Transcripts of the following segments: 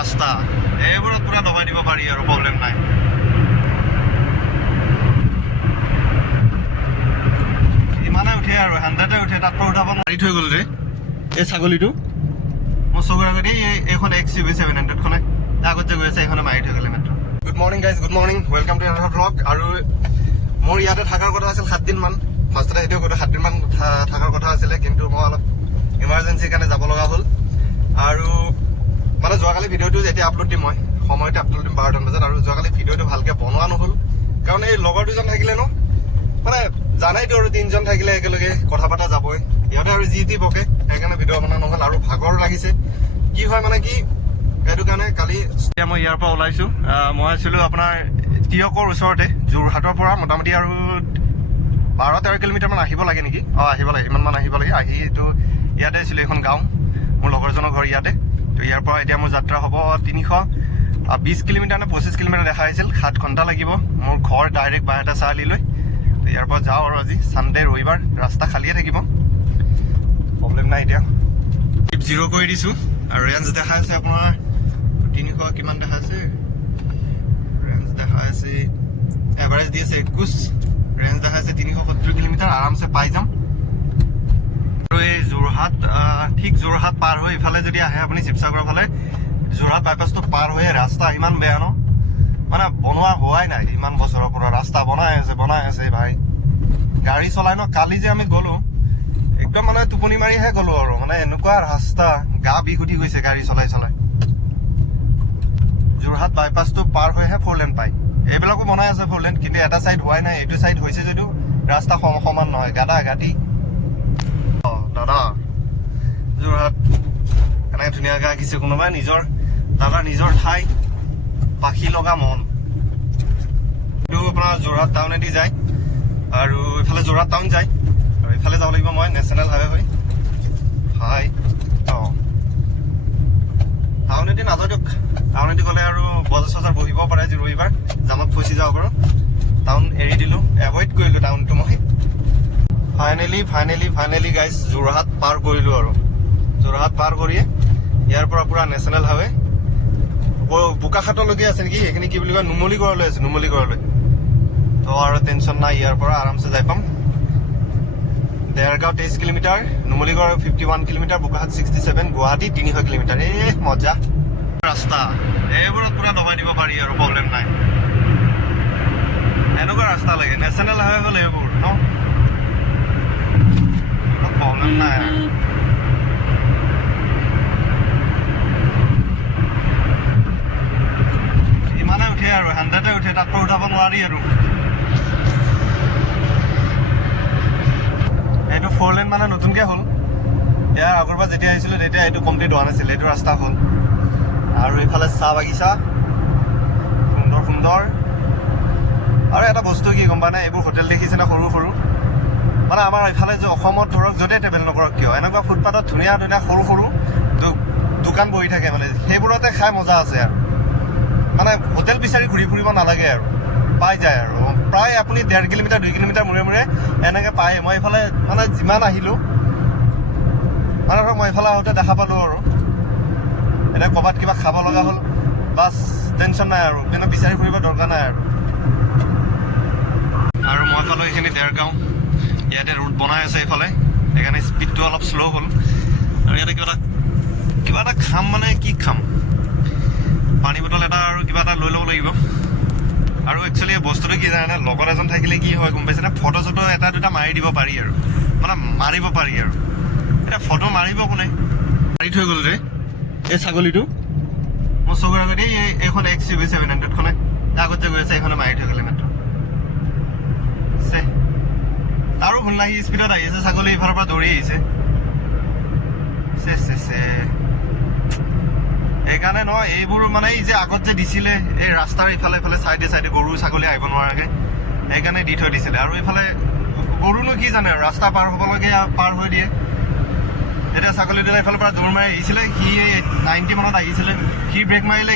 ৰাস্তা এইবোৰত পুৰা দবাই দিব পাৰি আৰু প্ৰব্লেম নাই। ইমানে উঠে আৰু 100-এ উঠে, তাত পৰা উঠাব মাৰি থৈ গ'ল যে এই ছাগলীটো মোৰ চকুৰ আগতে এইখন XUV 700খনে আগত যে গৈ আছে এইখনে মাৰি থৈ গ'লে মাত্ৰ। Good morning guys, good morning, welcome to another vlog. আৰু মোৰ ইয়াতে থকাৰ কথা আছিল 7 দিনমান। ফাৰ্ষ্টতে সেইটোৱে কৈছোঁ 7 দিনমান থকাৰ কথা আছিলে, কিন্তু মই অলপ ইমাৰ্জেঞ্চিৰ কাৰণে যাব লগা হ'ল। আৰু মানে যোৱাকালি ভিডিঅ'টো যেতিয়া আপলোড দিম, মই সময়তে আপলোড দিম 12টা বজাত। আৰু যোৱাকালি ভিডিঅ'টো ভালকৈ বনোৱা নহ'ল, কাৰণ এই লগৰ দুজন থাকিলে ন, মানে জানাইতো আৰু 3জন থাকিলে একেলগে কথা পতা যাবই, সিহঁতে আৰু যি টি বকে, সেইকাৰণে ভিডিঅ' বনোৱা নহ'ল। আৰু ভাগৰ লাগিছে, কি হয় মানে কি সেইটো কাৰণে কালি মই ইয়াৰ পৰা ওলাইছোঁ। মই আছিলোঁ আপোনাৰ তিয়কৰ ওচৰতে, যোৰহাটৰ পৰা মোটামুটি আৰু 12-13 কিলোমিটাৰমান আহিব লাগে নেকি। আহিব লাগে, ইমানমান আহিব লাগে। আহি এইটো ইয়াতে আছিলোঁ, এখন গাঁও, মোৰ লগৰজনৰ ঘৰ ইয়াতে। তো ইয়াৰ পৰা এতিয়া মোৰ যাত্ৰা হ'ব 320 কিলোমিটাৰ নে 25 কিলোমিটাৰ দেখা আহিছিল। 7 ঘণ্টা লাগিব মোৰ ঘৰ ডাইৰেক্ট বাহেটা চাৰিআলিলৈ। তো ইয়াৰ পৰা যাওঁ আৰু আজি ছানডে, ৰবিবাৰ, ৰাস্তা খালিয়ে থাকিব, প্ৰব্লেম নাই। এতিয়া 0 কৰি দিছোঁ আৰু ৰেঞ্জ দেখা আছে আপোনাৰ 300 কিমান দেখা আছে, ৰেঞ্জ দেখা আছে, এভাৰেজ দি আছে 21, ৰেঞ্জ দেখা আছে 370 কিলোমিটাৰ, আৰামছে পাই যাম। আৰু এই যোৰহাট, ঠিক যোৰহাট পাৰ হৈ ইফালে যদি আহে আপুনি শিৱসাগৰৰ ফালে, যোৰহাট বাইপাছটো পাৰ হৈ ৰাস্তা ইমান বেয়া ন, মানে বনোৱা হোৱাই নাই ইমান বছৰৰ পৰা। ৰাস্তা বনাই আছে ভাই, গাড়ী চলাই ন। কালি যে আমি গ'লো একদম মানে টোপনি মাৰিহে গ'লো আৰু, মানে এনেকুৱা ৰাস্তা, গা বিষ উঠি গৈছে গাড়ী চলাই চলাই। যোৰহাট বাইপাছটো পাৰ হৈহে 4 লেন পায়। এইবিলাকো বনাই আছে 4 লেন, কিন্তু এটা চাইড হোৱাই নাই। এইটো চাইড হৈছে যদিও ৰাস্তা সমান নহয়, গাড়ী। দাদা যোৰহাট এনেকে ধুনীয়াকৈ আঁকিছে কোনোবাই, নিজৰ ঠাই, পাখি লগা মন। এইটো আপোনাৰ যোৰহাট টাউনেদি যায়, আৰু এইফালে যোৰহাট টাউন যায়, আৰু এইফালে যাব লাগিব মই নেশ্যনেল হাইৱে হৈ। টাউনেদি নাযাওঁ দিয়ক, টাউনেদি গ'লে আৰু বজাৰ চজাৰ বহিব পাৰে, আজি ৰবিবাৰ জামত ফচি যাব পাৰোঁ। টাউন এৰি দিলোঁ, এভইড কৰিলোঁ টাউনটো মই। ফাইনেলি গাইজ যোৰহাট পাৰ কৰিলোঁ। আৰু যোৰহাট পাৰ কৰিয়ে ইয়াৰ পৰা পুৰা নেশ্যনেল হাইৱে বোকাখাটলৈকে আছে নেকি, সেইখিনি কি বুলি কয়, নুমলীগড়লৈ আছে, নুমলীগড়লৈ। তো আৰু টেনশ্যন নাই, ইয়াৰ পৰা আৰামছে যাই পাম। Dergaon 23 kilometre, Numaligarh 51 kilometre, Bokakhat 67, Guwahati 300 kilometre. মজা ৰাস্তা, এইবোৰত পুৰা দবাই দিব পাৰি আৰু প্ৰব্লেম নাই। এনেকুৱা ৰাস্তা লাগে, নেশ্যনেল হাইৱে হ'ল এইবোৰ ন, প্ৰব্লেম নাই। ইমানে উঠে আৰু 100-এ উঠে, তাত পৰা উঠাব নোৱাৰি আৰু। এইটো 4 লেন মানে নতুনকৈ হ'ল, ইয়াৰ আগৰ পৰা যেতিয়া আহিছিলোঁ তেতিয়া এইটো কমপ্লিট হোৱা নাছিলে, এইটো ৰাস্তা হ'ল। আৰু এইফালে চাহ বাগিচা, সুন্দৰ। আৰু এটা বস্তু কি গম পায় নাই, এইবোৰ হোটেল দেখিছে না, সৰু মানে আমাৰ এইফালে যে অসমত ধৰক য'তে ট্ৰেভেল নকৰক কিয়, এনেকুৱা ফুটপাথত ধুনীয়া সৰু দোকান বহি থাকে, মানে সেইবোৰতে খাই মজা আছে। আৰু মানে হোটেল বিচাৰি ঘূৰি ফুৰিব নালাগে, আৰু পাই যায়। আৰু প্ৰায় আপুনি 1.5 কিলোমিটাৰ 2 কিলোমিটাৰ মূৰে এনেকৈ পায়। মই এইফালে মানে যিমান আহিলোঁ, মানে ধৰক মই এইফালে আহোঁতে দেখা পালোঁ। আৰু এতিয়া ক'ৰবাত কিবা খাব লগা হ'ল, বাছ টেনশ্যন নাই আৰু, কিন্তু বিচাৰি ফুৰিব দৰকাৰ নাই। আৰু মই পালোঁ এইখিনি দেৰগাঁও, ইয়াতে ৰোড বনাই আছে এইফালে, সেইকাৰণে স্পীডটো অলপ শ্ল' হ'ল। আৰু ইয়াতে কিবা এটা খাম, মানে কি খাম, পানী বটল এটা আৰু কিবা এটা লৈ ল'ব লাগিব। আৰু একচুৱেলি বস্তুটো কি জানে, লগত এজন থাকিলে কি হয় গম পাইছেনে, ফটো চটো এটা দুটা মাৰি দিব পাৰি, আৰু মানে মাৰিব পাৰি। আৰু এতিয়া ফটো মাৰিব কোনে, মাৰি থৈ গ'ল যে এই ছাগলীটো মোৰ চকুৰ আগতে, এইখন XUV 700খনে আগত যে গৈ আছে এইখনে মাৰি থৈ গ'লে মাত্ৰ। আৰু ভুল নাহি স্পীডত আহি আছে, ছাগলী ইফালৰ পৰা দৌৰি আহিছে। সেইকাৰণে নহয়, এইবোৰ মানে এই যে আগত যে দিছিলে, এই ৰাস্তাৰ ইফালে চাইডে গৰু ছাগলী আহিব নোৱাৰাকৈ, সেইকাৰণে দি থৈ দিছিলে। আৰু এইফালে গৰুনো কি জানে, ৰাস্তা পাৰ হ'ব লাগে পাৰ হৈ দিয়ে। এতিয়া ছাগলীটোৱে এইফালৰ পৰা দৌৰ মাৰি আহিছিলে, সি 90 মানত আহিছিলে, সি ব্ৰেক মাৰিলে,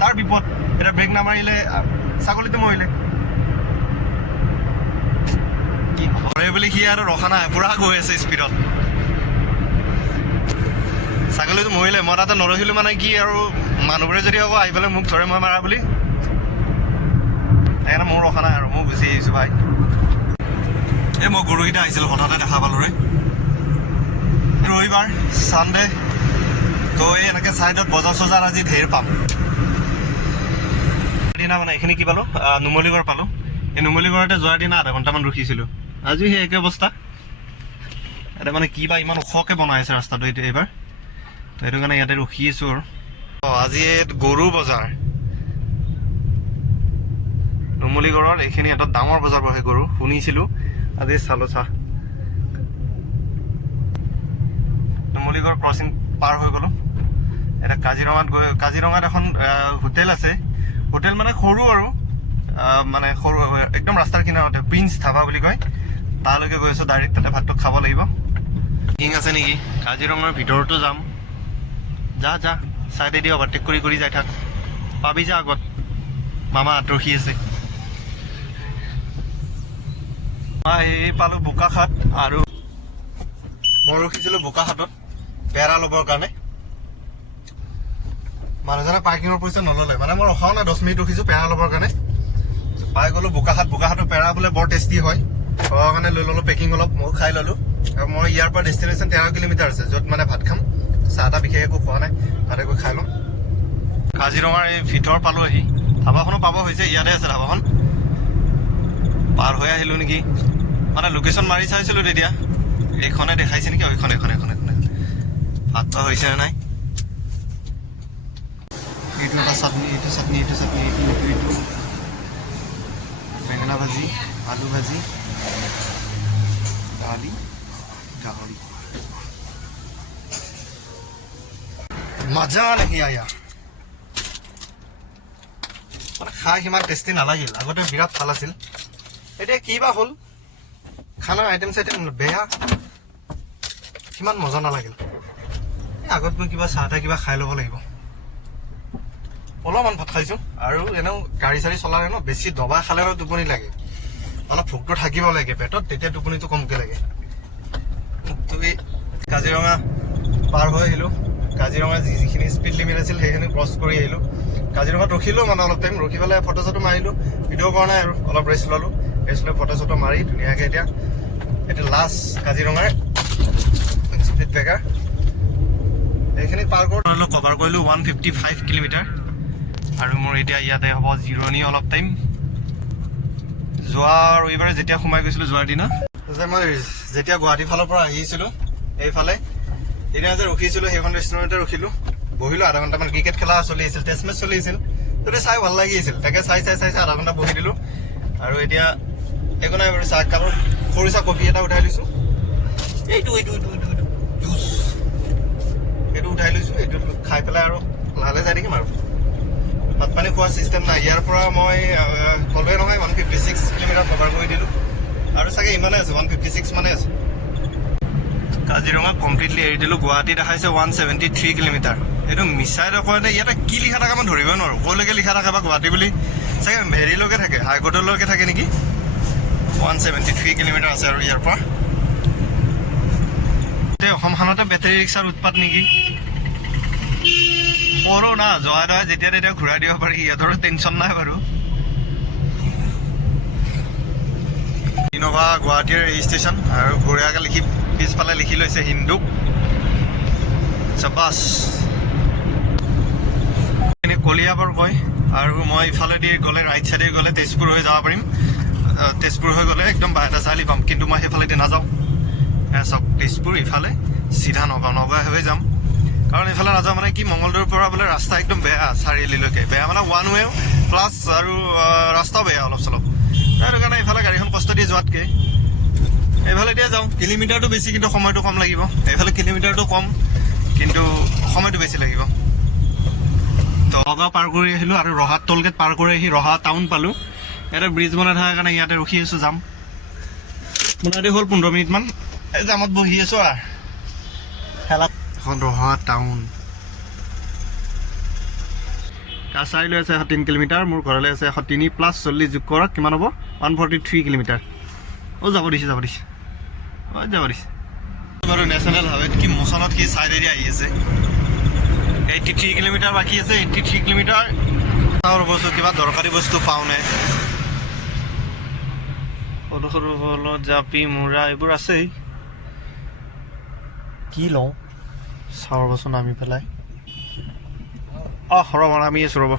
তাৰ বিপদ। এতিয়া ব্ৰেক নামাৰিলে ছাগলীটো মৰিলে, কি হ'ব বুলি সি আৰু ৰখা নাই, পুৰা গৈ আছে স্পীডত। ছাগলীটো মৰিলে মই তাতে নৰহিলোঁ মানে কি আৰু মানুহবোৰে যদি আকৌ আহি পেলাই মোক ধৰে মই মাৰা বুলি সেইকাৰণে মোৰ ৰখা নাই আৰু মই গুচি আহিছোঁ ভাই এই মই গৰুকেইটা আহিছিলোঁ হঠাতে দেখা পালোঁ ৰে ৰবিবাৰ ছানডে তো এই এনেকৈ ছাইডত বজাৰ চজাৰ আজি ঢেৰ পাম দিনা মানে এইখিনি কি পালোঁ নুমলীগড় পালোঁ এই নুমলীগড়তে যোৱাৰ দিনা আধা ঘণ্টামান ৰখিছিলোঁ আজি সেই একে অৱস্থা ইয়াতে মানে কি বা ইমান ওখকৈ বনাই আছে ৰাস্তাটো এইটো এইবাৰ তো সেইটো কাৰণে ইয়াতে ৰখি আছোঁ আৰু আজি গৰু বজাৰ নুমলীগড়ৰ এইখিনি এটা ডাঙৰ বজাৰ বহে গৰু শুনিছিলোঁ আজি চালোঁ চা নুমলীগড় ক্ৰচিং পাৰ হৈ গ'লোঁ এতিয়া কাজিৰঙাত এখন হোটেল আছে হোটেল মানে সৰু আৰু মানে সৰু একদম ৰাস্তাৰ কিনাৰতে প্ৰিন্স ধাবা বুলি কয় তালৈকে গৈ আছোঁ ডাইৰেক্ট তাতে ভাতটো খাব লাগিব কিং আছে নেকি কাজিৰঙাৰ ভিতৰতো যাম যা যা চাইডেদি অভাৰটেক কৰি যাই থাক পাবি যা আগত মামা ৰখি আছে এই পালোঁ বোকাখাট আৰু মই ৰখিছিলোঁ বোকাখাটত পেৰা ল'বৰ কাৰণে মানুহজনে পাৰ্কিঙৰ পইচা নল'লে মানে মই ৰখাও নাই 10 মিনিট ৰখিছোঁ পেৰা ল'বৰ কাৰণে পাই গ'লোঁ বোকাখাটৰ পেৰা বোলে বৰ টেষ্টি হয় খোৱাৰ কাৰণে লৈ ল'লোঁ পেকিং অলপ ময়ো খাই ল'লোঁ আৰু মই ইয়াৰ পৰা ডেষ্টিনেশ্যন 13 কিলোমিটাৰ আছে য'ত মানে ভাত খাম চাহ তাহ বিশেষ একো খোৱা নাই তাতে গৈ খাই ল'ম কাজিৰঙাৰ এই ভিতৰ পালোঁ আহি ধাবাখনো পাব হৈছে ইয়াতে আছে ধাবাখন পাৰ হৈ আহিলোঁ নেকি মানে লোকেশ্যন মাৰি চাইছিলোঁ তেতিয়া এইখনে দেখাইছে নেকি এইখন ভাত খোৱা হৈছে নে নাই এইটো এটা চাটনি এইটো বেঙেনা ভাজি আলু ভাজি দালি গাহৰি মজা লাগি আয়া মানে খাই সিমান টেষ্টি নালাগিল আগতে বিৰাট ভাল আছিল এতিয়া কি বা হ'ল খানা আইটেম চাইটেম বেয়া সিমান মজা নালাগিল আগত গৈ কিবা চাহ তাহ কিবা খাই ল'ব লাগিব অলপমান ভাত খাইছোঁ আৰু এনেও গাড়ী চাড়ী চলালে ন বেছি দবা খালে ন টোপনি লাগে অলপ ভোকটো থাকিব লাগে পেটত তেতিয়া টোপনিটো কমকৈ লাগে কাজিৰঙা পাৰ হৈ আহিলোঁ কাজিৰঙা যিখিনি স্পীড লিমিট আছিল সেইখিনি ক্ৰছ কৰি আহিলোঁ কাজিৰঙাত ৰখিলোঁ মানে অলপ টাইম ৰখি পেলাই ফটো চটো মাৰিলোঁ ভিডিঅ' কৰা নাই আৰু অলপ ৰেষ্ট ল'লোঁ ৰেষ্ট লৈ ফটো চটো মাৰি ধুনীয়াকৈ এতিয়া লাষ্ট কাজিৰঙাৰ স্পীড ব্ৰেকাৰ এইখিনি পাৰ কৰিলোঁ কভাৰ কৰিলোঁ 155 কিলোমিটাৰ আৰু মোৰ এতিয়া ইয়াতে হ'ব জিৰণি অলপ টাইম যোৱা ৰবিবাৰে যেতিয়া সোমাই গৈছিলোঁ যোৱাৰ দিনা যে মই যেতিয়া গুৱাহাটীৰ ফালৰ পৰা আহিছিলোঁ এইফালে এতিয়া যে ৰখিছিলোঁ সেইখন ৰেষ্টুৰেণ্টতে ৰখিলোঁ বহিলোঁ আধা ঘণ্টামান ক্ৰিকেট খেলা চলি আছিল টেষ্ট মেচ চলি আছিল তেতিয়া চাই ভাল লাগি আছিল তাকে চাই আধা ঘণ্টা বহি দিলোঁ আৰু এতিয়া একো নাই বাৰু চাহ কাপৰ সৰু চাহ কফি এটা উঠাই লৈছোঁ এইটো জুচ এইটো উঠাই লৈছোঁ এইটো খাই পেলাই আৰু লাহে যাই থাকিম আৰু ভাত পানী খোৱা চিষ্টেম নাই ইয়াৰ পৰা মই ক'লোৱে নহয় 156 কিলোমিটাৰ কভাৰ কৰি দিলোঁ আৰু চাগে ইমানে আছে 156 মানে আছে কাজিৰঙা কমপ্লিটলি এৰি দিলোঁ গুৱাহাটীত দেখাইছে 173 কিলোমিটাৰ এইটো মিছাই নকয় ইয়াতে কি লিখা থাকে মই ধৰিব নোৱাৰোঁ ক'লৈকে লিখা থাকে বা গুৱাহাটী বুলি চাগে হেৰিলৈকে থাকে হাইকোৰ্টলৈকে থাকে নেকি 173 কিলোমিটাৰ আছে আৰু ইয়াৰ পৰা অসমখনতে বেটেৰী ৰিক্সাৰ উৎপাত নেকি পৰো না যোৱা যেতিয়া তেতিয়া ঘূৰাই দিব পাৰি সিহঁতৰো টেনশ্যন নাই বাৰু ইন'ভা গুৱাহাটীৰ ৰেজিষ্ট্ৰেশ্যন আৰু বঢ়িয়াকৈ পিছফালে লিখি লৈছে হিন্দু চাবাছ কলিয়াবৰ কয় আৰু মই ইফালেদি গ'লে ৰাইট চাইডে গ'লে তেজপুৰ হৈ যাব পাৰিম তেজপুৰ হৈ গ'লে একদম বাইটা চাৰিআলি পাম কিন্তু মই সেইফালেদি নাযাওঁ চাওক তেজপুৰ ইফালে চিধা নগাঁও হৈ যাম কাৰণ এইফালে নাযাওঁ মানে কি মঙলদৈৰ পৰা বোলে ৰাস্তা একদম বেয়া চাৰিআলিলৈকে বেয়া মানে ওৱান ৱে প্লাছ আৰু ৰাস্তাও বেয়া অলপ চলপ সেইটো কাৰণে এইফালে গাড়ীখন কষ্ট দি যোৱাতকৈ এইফালে দিয়ে যাওঁ কিলোমিটাৰটো বেছি কিন্তু সময়টো কম লাগিব এইফালে কিলোমিটাৰটো কম কিন্তু সময়টো বেছি লাগিব তো নগাঁও পাৰ কৰি আহিলোঁ আৰু ৰহাত টোলগেট পাৰ কৰি আহি ৰহা টাউন পালোঁ ইয়াতে ব্ৰিজ বনাই থকাৰ কাৰণে ইয়াতে ৰখি আছোঁ যাম মোটামুটি হ'ল 15 মিনিটমান এই জামত বহি আছোঁ আৰু খেলা এখন ৰহা টাউন কাছাৰী লৈ আছে 103 কিলোমিটাৰ মোৰ ঘৰলৈ আছে 103 প্লাছ 40 যোগ কৰক কিমান হ'ব 143 কিলোমিটাৰ যাব দিছে বাৰু নেশ্যনেল হাইৱেত কি মোচনত কি চাইডেদি আহি আছে 83 কিলোমিটাৰ বাকী আছে 83 কিলোমিটাৰ আৰু বস্তু কিবা দৰকাৰী বস্তু পাওঁনে সৰু সৰু হল জাপি মুৰা এইবোৰ আছেই কি লওঁ চাওঁ ৰ'বচোন নামি পেলাই ৰ'ব নামি আছোঁ ৰ'ব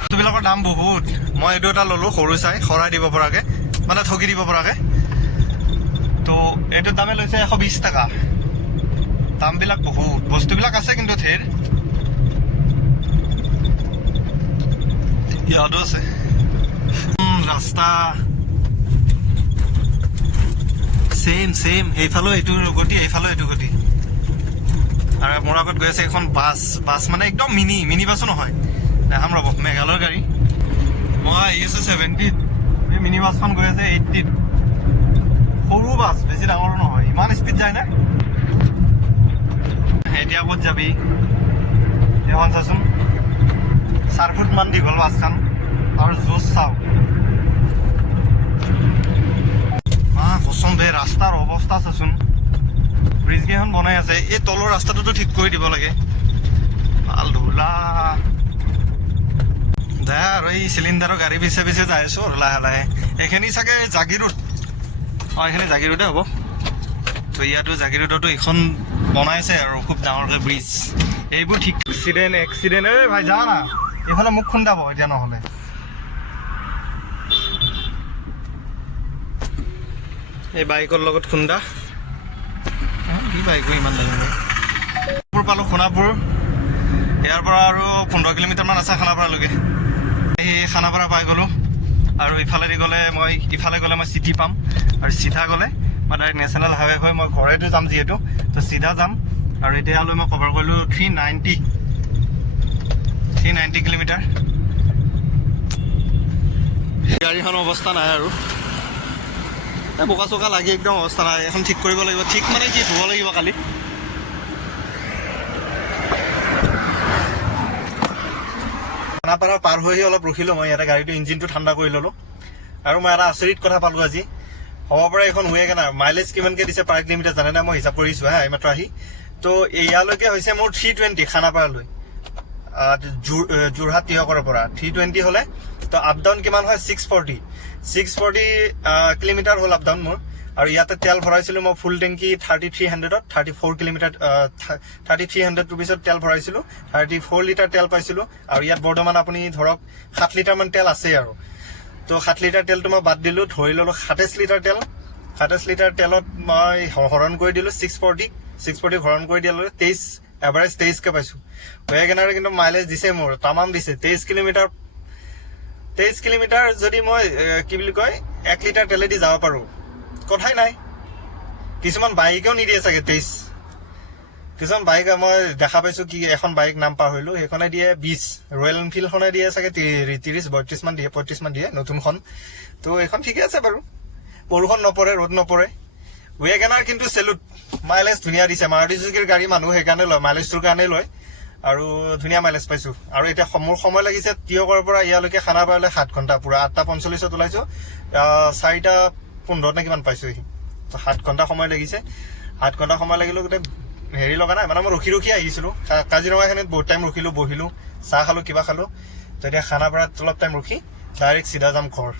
বস্তুবিলাকৰ দাম বহুত মই এইটো এটা ল'লোঁ সৰু চাই শৰাই দিব পৰাকৈ মানে ঠগি দিব পৰাকৈ তো এইটোৰ দামে লৈছে 120 টকা দামবিলাক বহুত বস্তুবিলাক আছে কিন্তু ধেৰ ইয়াতো আছে ৰাস্তা ছেম সেইফালেও এইটো গতি এইফালেও এইটো গতি আৰু মোৰ আগত গৈ আছে এখন বাছ মানে একদম মিনি বাছো নহয় দেখাম ৰ'ব মেঘালয়ৰ গাড়ী মই আহি আছোঁ 70 এই মিনি বাছখন গৈ আছে 80 সৰু বাছ বেছি ডাঙৰ নহয় ইমান স্পীড যায় নে এতিয়া ক'ত যাবি এখন চাচোন 4 ফুটমান দীঘল বাছখন আৰু জোচ চাওঁ কচম বে ৰাস্তাৰ অৱস্থা চাচোন ব্ৰিজ কেইখন বনাই আছে এই তলৰ ৰাস্তাটোতো ঠিক কৰি দিব লাগে ভাল ধূলা দে আৰু এই চিলিণ্ডাৰৰ গাড়ী পিছে যাই আছোঁ আৰু লাহে এইখিনি চাগে জাগিৰোড এইখিনি জাগিৰোডে হ'ব তো ইয়াতো জাগিৰোডতো এইখন বনাইছে আৰু খুব ডাঙৰকৈ ব্ৰিজ এইবোৰ ঠিক এক্সিডেণ্ট এই ভাই যা না এইফালে মোক খুন্দাব এতিয়া নহ'লে এই বাইকৰ লগত খুন্দা কি বাইকো ইমান ডাঙৰ পালোঁ সোণাপুৰ ইয়াৰ পৰা আৰু 15 কিলোমিটাৰমান আছে খানাপাৰালৈকে সেই খানাপাৰা পাই গ'লোঁ আৰু ইফালে গ'লে মই চিটি পাম আৰু চিধা গ'লে মই ডাইৰেক্ট নেশ্যনেল হাইৱে হৈ মই ঘৰেতো যাম যিহেতু তো চিধা যাম আৰু এতিয়ালৈ মই কভাৰ কৰিলোঁ 390 কিলোমিটাৰ গাড়ীখনৰ অৱস্থা নাই আৰু বোকা চোকা লাগি একদম অৱস্থা নাই এখন ঠিক কৰিব লাগিব ঠিক মানে কি ধুব লাগিব কালি খানাপাৰা পাৰ হৈ অলপ ৰখিলোঁ মই ইয়াতে গাড়ীটো ইঞ্জিনটো ঠাণ্ডা কৰি ল'লোঁ আৰু মই এটা আচৰিত কথা পালোঁ আজি হ'ব পাৰে এখন ৱেগনাৰ মাইলেজ কিমানকৈ দিছে পাৰ কিলোমিটাৰ জানে নাই মই হিচাপ কৰিছোঁ এইমাত্ৰ আহি তো ইয়ালৈকে হৈছে মোৰ 320 খানাপাৰালৈ যোৰহাট তিয়কৰ পৰা 320 হ'লে তো আপ ডাউন কিমান হয় 640 কিলোমিটাৰ হ'ল আপ ডাউন মোৰ আৰু ইয়াতে তেল ভৰাইছিলোঁ মই ফুল টেংকি 3300ত 34 কিলোমিটাৰ 3300 ৰুপিছত তেল ভৰাইছিলোঁ 34 লিটাৰ তেল পাইছিলোঁ আৰু ইয়াত বৰ্তমান আপুনি ধৰক 7 লিটাৰমান তেল আছে আৰু তো 7 লিটাৰ তেলটো মই বাদ দিলোঁ ধৰি ল'লোঁ 27 লিটাৰ তেল 27 লিটাৰ তেলত মই হৰণ কৰি দিলোঁ 640 হৰণ কৰি দিয়ালৈ 23 এভাৰেজ 23কৈ পাইছোঁ ৱেগনাৰে কিন্তু মাইলেজ দিছে মোৰ তামাম দিছে 23 কিলোমিটাৰ যদি মই কি বুলি কয় 1 লিটাৰ তেলেদি যাব পাৰোঁ কথাই নাই কিছুমান বাইকেও নিদিয়ে চাগে 23 কিছুমান বাইক মই দেখা পাইছোঁ কি এখন বাইক নাম পাহৰিলোঁ সেইখনে দিয়ে 20 ৰয়েল এনফিল্ডখনে দিয়ে চাগে 30-32 মান দিয়ে 35 মান দিয়ে নতুনখন তো এইখন ঠিকে আছে বাৰু বৰষুণ নপৰে ৰ'দ নপৰে ৱেগনাৰ কিন্তু চেলুট মাইলেজ ধুনীয়া দিছে মাৰুতি চুজুকিৰ গাড়ী মানুহ সেইকাৰণে লয় মাইলেজটোৰ কাৰণে লয় আৰু ধুনীয়া মাইলেজ পাইছোঁ আৰু এতিয়া মোৰ সময় লাগিছে তিয়কৰ পৰা ইয়ালৈকে খানাপাৰালৈ 7 ঘণ্টা পূৰা 8:45ত ওলাইছোঁ 4:15 নে কিমান পাইছোঁ তো 7 ঘণ্টা সময় লাগিছে 7 ঘণ্টা সময় লাগিলেও গোটেই হেৰি লগা নাই মানে মই ৰখি আহিছিলোঁ কাজিৰঙাখিনিত বহুত টাইম ৰখিলোঁ বহিলোঁ চাহ খালোঁ কিবা খালোঁ তো এতিয়া খানাপাৰাত অলপ টাইম ৰখি ডাইৰেক্ট চিধা যাম ঘৰ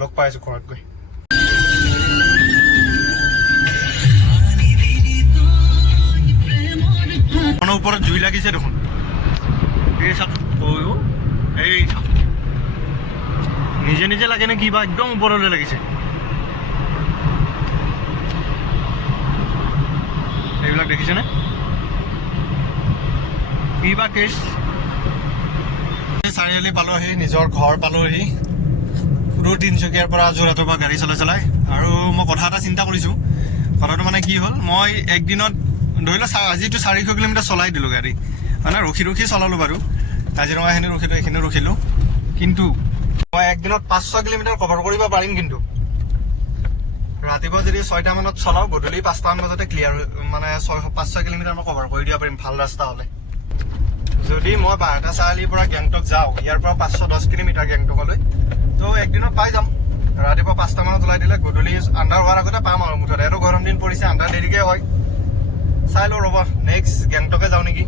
লগ পাই আছোঁ ঘৰত গৈ ওপৰত জুই লাগিছে দেখোন এই নিজে লাগে নে কিবা একদম ওপৰলৈ লাগিছে এইবিলাক দেখিছেনে কিবা কেছ চাৰিআলি পালোহি নিজৰ ঘৰ পালোহি পুৰো তিনিচুকীয়াৰ পৰা যোৰহাটৰ পৰা গাড়ী চলাই আৰু মই কথা এটা চিন্তা কৰিছোঁ কথাটো মানে কি হ'ল মই একদিনত ধৰি লওক আজিতো 400 কিলোমিটাৰ চলাই দিলোঁ গাড়ী মানে ৰখি চলালোঁ বাৰু কাজিৰঙাখিনি ৰখিলোঁ এইখিনি ৰখিলোঁ কিন্তু মই একদিনত 500 কিলোমিটাৰ কভাৰ কৰিব পাৰিম কিন্তু ৰাতিপুৱা যদি 6টা মানত চলাওঁ গধূলি 5টা মান বজাতে ক্লিয়াৰ মানে 500 কিলোমিটাৰ মই কভাৰ কৰি দিব পাৰিম ভাল ৰাস্তা হ'লে যদি মই বাৰটা চাৰিআলিৰ পৰা গেংটক যাওঁ ইয়াৰ পৰা 510 কিলোমিটাৰ গেংটকলৈ তো একদিনত পাই যাম ৰাতিপুৱা 5টা মানত ওলাই দিলে গধূলি আন্ধাৰ হোৱাৰ আগতে পাম আৰু মুঠতে এইটো গৰম দিন পৰিছে আন্ধাৰ দেৰিকৈ হয় চাই লওঁ ৰ'ব নেক্সট গেংটকে যাওঁ নেকি